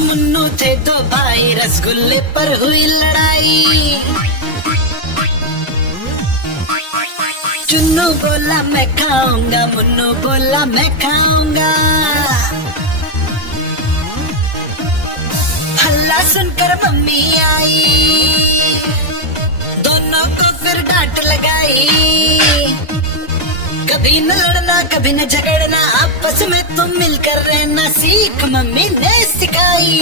मुन्नू थे दो भाई, रसगुल्ले पर हुई लड़ाई। चुन्नू बोला मैं खाऊंगा, मुन्नू बोला मैं खाऊंगा। हल्ला सुनकर मम्मी आई, दोनों को फिर डांट लगाई। कभी न लड़ना कभी न झगड़ना, आपस में तुम मिलकर रहना, सीख मम्मी ने सिखाई।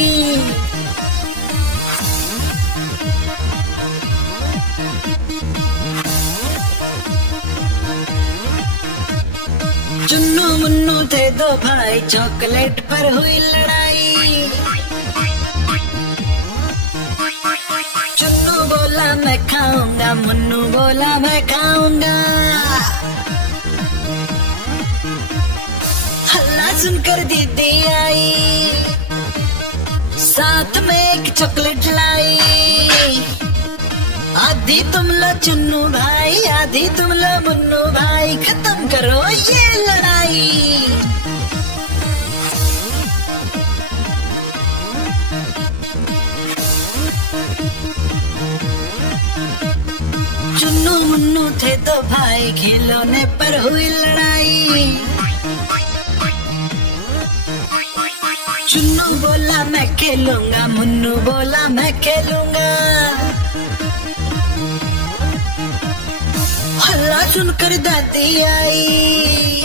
चुन्नू मुन्नू थे दो भाई, चॉकलेट पर हुई लड़ाई। चुन्नू बोला मैं खाऊंगा, मुन्नू बोला मैं खाऊंगा। हल्ला सुनकर दीदी आई, साथ में एक चॉकलेट लाई। आधी तुम लो चुन्नू भाई, आधी तुम लो मुन्नू भाई, खत्म करो ये लड़ाई। चुन्नू मुन्नू थे दो भाई, खिलौने पर हुई लड़ाई। चुन्नू बोला मैं खेलूंगा, मुन्नू बोला मैं खेलूंगा। हल्ला सुनकर दादी आई,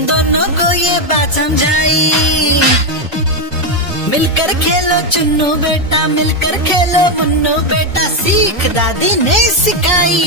दोनों को ये बात समझाई। मिलकर खेलो चुन्नू बेटा, मिलकर खेलो मुन्नू बेटा, सीख दादी ने सिखाई।